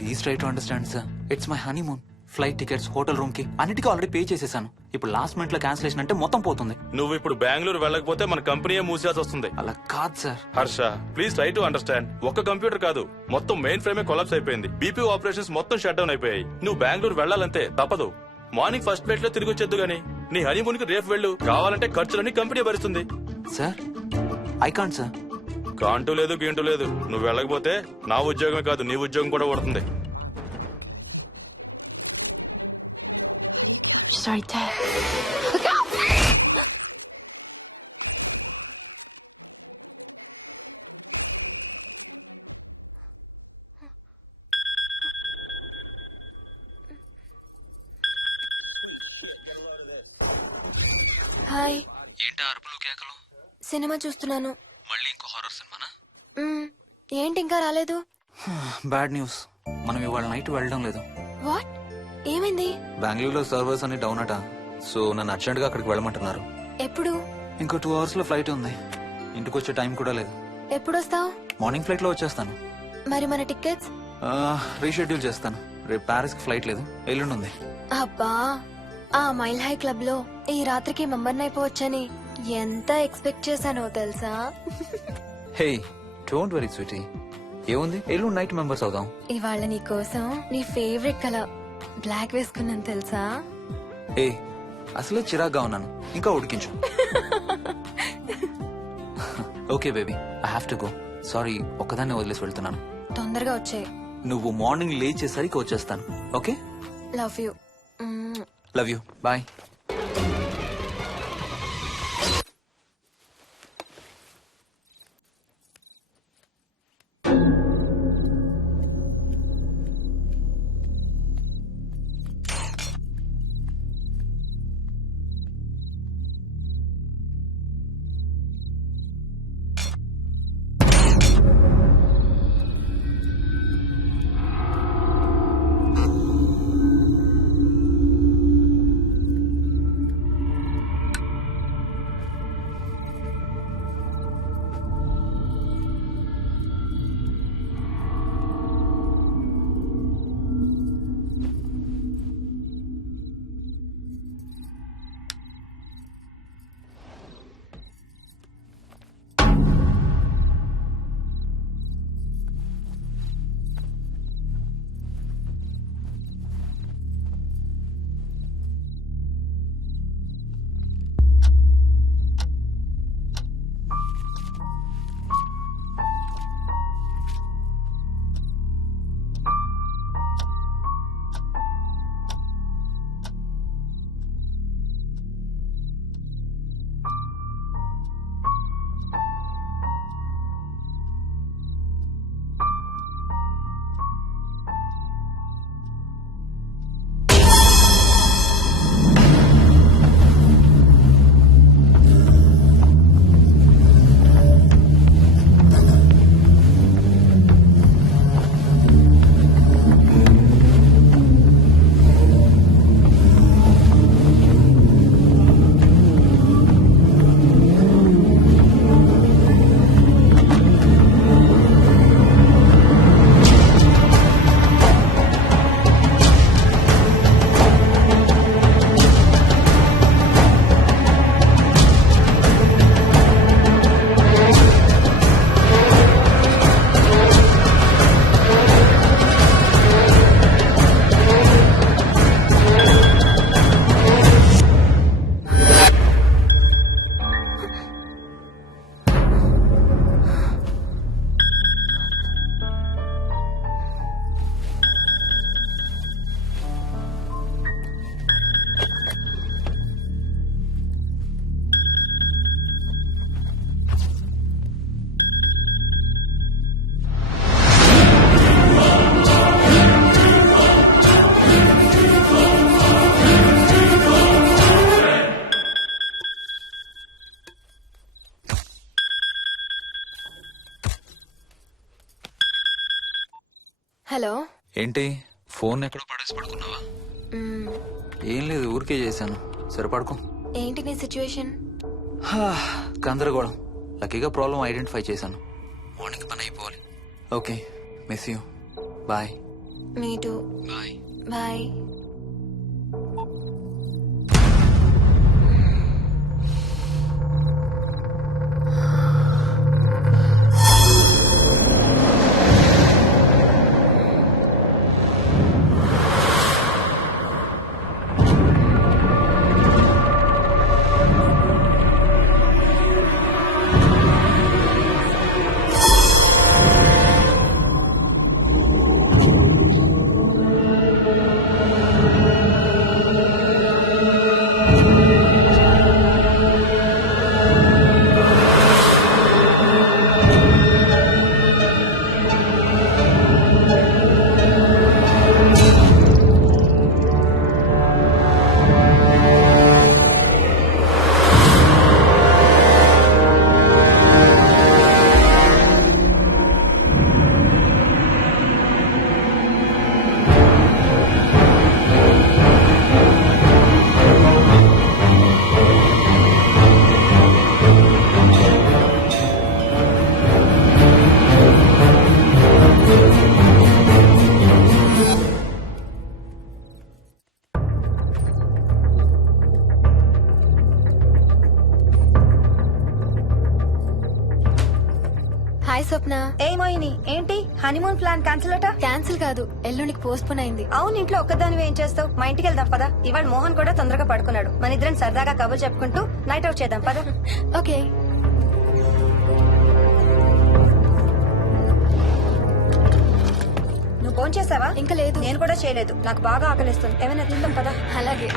Please try to understand sir. It's my honeymoon. Flight tickets, hotel room కి అన్నిటికీ already pay చేసేసాను. ఇప్పుడు last minute లో cancellation అంటే మొత్తం పోతుంది. నువ్వు ఇప్పుడు బెంగళూరు వెళ్ళకపోతే మన కంపెనీయే మూసేయాల్సి వస్తుంది. అలా కాదు sir. Harsha, please try to understand. ఒక్క కంప్యూటర్ కాదు, మొత్తం మెయిన్ ఫ్రేమే కొలాప్స్ అయిపోయింది. బీపీ ఆపరేషన్స్ మొత్తం షట్ డౌన్ అయిపోయాయి. నువ్వు బెంగళూరు వెళ్ళాలంతే, తప్పదు. మార్నింగ్ ఫస్ట్ ఫ్లైట్ లో తిరిగి వచ్చేద్దు గానీ నీ హనీమూన్ కి రేపు వెళ్ళు. కావాలంటే ఖర్చులన్నీ కంపెనీ భరిస్తుంది. Sir I can't sir. కాంటూ లేదు గీంటూ లేదు. నువ్వు వెళ్ళకపోతే నా ఉద్యోగమే కాదు, నీ ఉద్యోగం కూడా పడుతుంది. She's right there. Look out! Hi. ఏంటి అరుపులు కేకలు? సినిమా చూస్తున్నాను. మళ్ళీ ఇంకో హారర్ సినిమానా? ఏంటి ఇంకా రాలేదు? Bad news. మనం ఇవాళ నైట్ వెళ్ళడం లేదు. వాట్? ఏమైంది? బెంగళూరులో సర్వర్స్ అన్ని డౌన్ అట. సో నన్ను అర్జెంట్ గా అక్కడికి వెళ్ళమంటున్నారు. ఎప్పుడు? ఇంకో 2 hours లో ఫ్లైట్ ఉంది. ఇంటికి వచ్చే టైం కూడా లేదు. ఎప్పుడు వస్తావు? మార్నింగ్ ఫ్లైట్ లో వచ్చేస్తాను. మరి మన టికెట్స్? రీషెడ్యూల్ చేస్తాను. రేపు ప్యారిస్ కి ఫ్లైట్ లేదు, ఎల్లుండి ఉంది. అబ్బా, ఆ మైల్ హై క్లబ్ లో ఈ రాత్రికి మెంబర్ అయిపోవచ్చని ఎంత ఎక్స్పెక్ట్ చేశానో తెలుసా? హే డోంట్ వరీ స్వీటీ, ఏముంది, ఎల్లుండి నైట్ మెంబర్స్ అవుదాం. ఇవాళ నీ కోసం నీ ఫేవరెట్ కలర్ బ్లాక్ వేసుకున్నాను తెలుసా? ఏ అసలే చిరాగ్గా ఉన్నాను, ఇంకా ఉడికించు. Okay baby, I have to go. Sorry, ఒక్కదాన్ని వదిలేసి వెళ్తున్నాను. తొందరగా వచ్చే. నువ్వు మార్నింగ్ లేచేసరికి వచ్చేస్తాను. Okay, love you. Love you, bye. Hello. ఏంటి ఫోన్ ఎక్కడ పడేసి పడుకున్నావా? ఏం లేదు, ఊరికే చేశాను. సరే పడుకో. ఏంటి నీ సిచ్యువేషన్? గందరగోళం. లక్కీగా ప్రాబ్లం ఐడెంటిఫై చేశాను. మార్నింగ్ పని అయిపోవాలి. Okay, miss you, bye. Me too. Bye. Bye. Hi Swapna. ఏమోయిని ఏంటి హనీమూన్ ప్లాన్ క్యాన్సిల్ అట? క్యాన్సిల్ కాదు, ఎల్లుండికి పోస్ట్ పోన్ అయింది. అవును, ఇంట్లో ఒక్కదానివి ఏం చేస్తావు? మా ఇంటికి వెళ్దాం పదా. ఇవాళ మోహన్ కూడా తొందరగా పడుకున్నాడు. మన ఇద్దరం సరదాగా కబుర్లు చెప్పుకుంటూ నైట్ అవుట్ చేద్దాం పదా. ఓకే. నువ్వు ఫోన్ చేసావా? ఇంకా లేదు. నేను కూడా చేయలేదు. నాకు బాగా ఆకలిస్తుంది. ఏమైనా తిందాం పదా. అలాగే.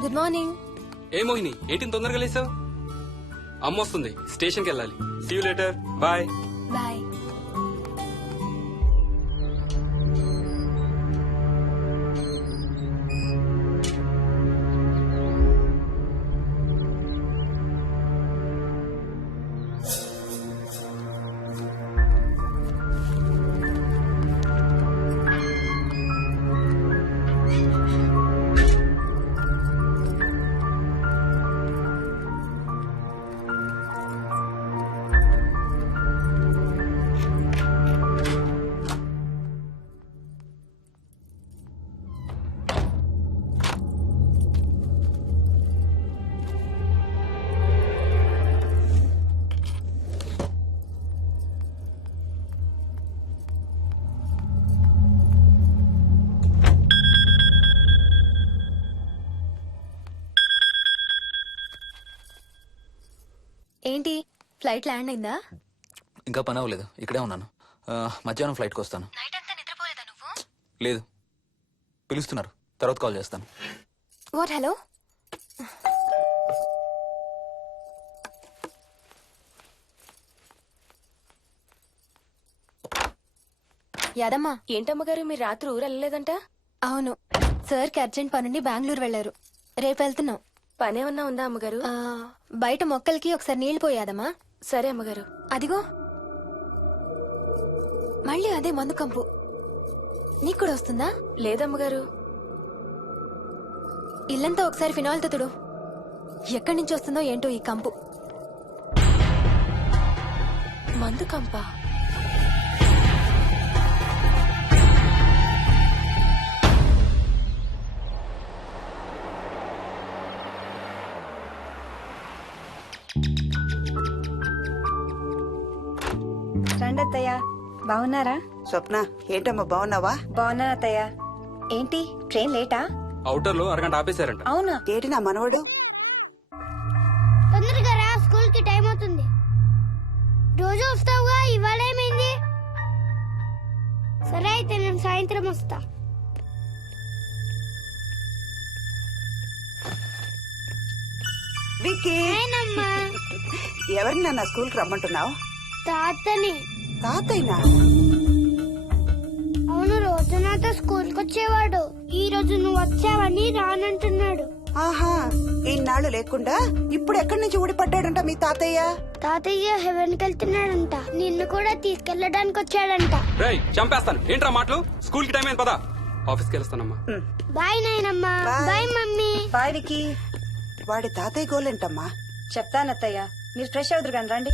Good morning. ఏ మోహిని ఏంటి తొందరగా లేసావు? అమ్మ వస్తుంది, స్టేషన్కి వెళ్ళాలి. See you later. Bye. Bye. ఏంటి, ఫ్లైట్ ల్యాండ్ అయిందా? ఇంకా పని అవ్వలేదు, ఇక్కడే ఉన్నాను. మధ్యాహ్నం ఫ్లైట్కి వస్తాను. నైట్ అంతా నిద్రపోలేదా నువ్వు? లేదు, పిలుస్తున్నారు, తర్వాత కాల్ చేస్తాను. వాట్? హలో. యాదమ్మా. ఏంటమ్మగారు మీరు రాత్రి ఊరు వెళ్ళలేదంట? అవును, సార్కి అర్జెంట్ పనుండి బెంగళూరు వెళ్లారు. రేపు వెళ్తున్నాం. పనేమన్నా ఉందా అమ్మగారు? బయట మొక్కలకి ఒకసారి నీళ్లు పోయాదమ్మా. సరే అమ్మగారు. అదిగో మళ్ళీ అదే మందు కంపు. నీకు కూడా వస్తుందా? లేదమ్మగారు. ఇల్లంతా ఒకసారి ఫినాయిల్తో తుడు. ఎక్కడి నుంచి వస్తుందో ఏంటో ఈ కంపు. మందు కంపా? రండి అత్తయ్య. బాగున్నారా? స్వప్న, ఏంటమ్మా బాగున్నావా? బాగున్నా అత్తయ్య. ఏంటి ట్రైన్ లేటా? అవుటర్ లో అరగంట ఆపేశారంట. అవునా? ఏటి నా మనవడు? స్కూల్ కి టైం అవుతుంది. రోజు వస్తావుగా, ఇవాళ ఏమైంది? సరే అయితే నేను సాయంత్రం వస్తా. విక్కీ నేనమ్మా ఎవరిని నాన్న స్కూల్ కి రమ్మంటున్నావు? తాతని. తాతయ్యనా? అవును, రోజు నాతో స్కూల్ కి వచ్చేవాడు. ఈ రోజు నువ్వు వచ్చావని రానంటున్నాడు. ఆహా, ఇన్నాళ్ళు లేకుండా ఇప్పుడు ఎక్కడి నుంచి ఊడిపడ్డాడంట మీ తాతయ్య? తాతయ్య హెవెన్ కి వెళ్తున్నాడంట. నిన్ను కూడా తీసుకెళ్లడానికి వచ్చాడంట. రేయ్ చంపేస్తాను. ఏంట్రా మాటలు? స్కూల్ కి టైం అయింది పదా. ఆఫీస్కి వెళ్తానమ్మా. బాయ్ నాయనమ్మా. Bye. Bye mummy. Bye Vicky. వాడి తాతయ్య గోలేంటమ్మా? చెప్తానత్తయ్య, మీరు ఫ్రెష్ అవుతురు కానీ రండి.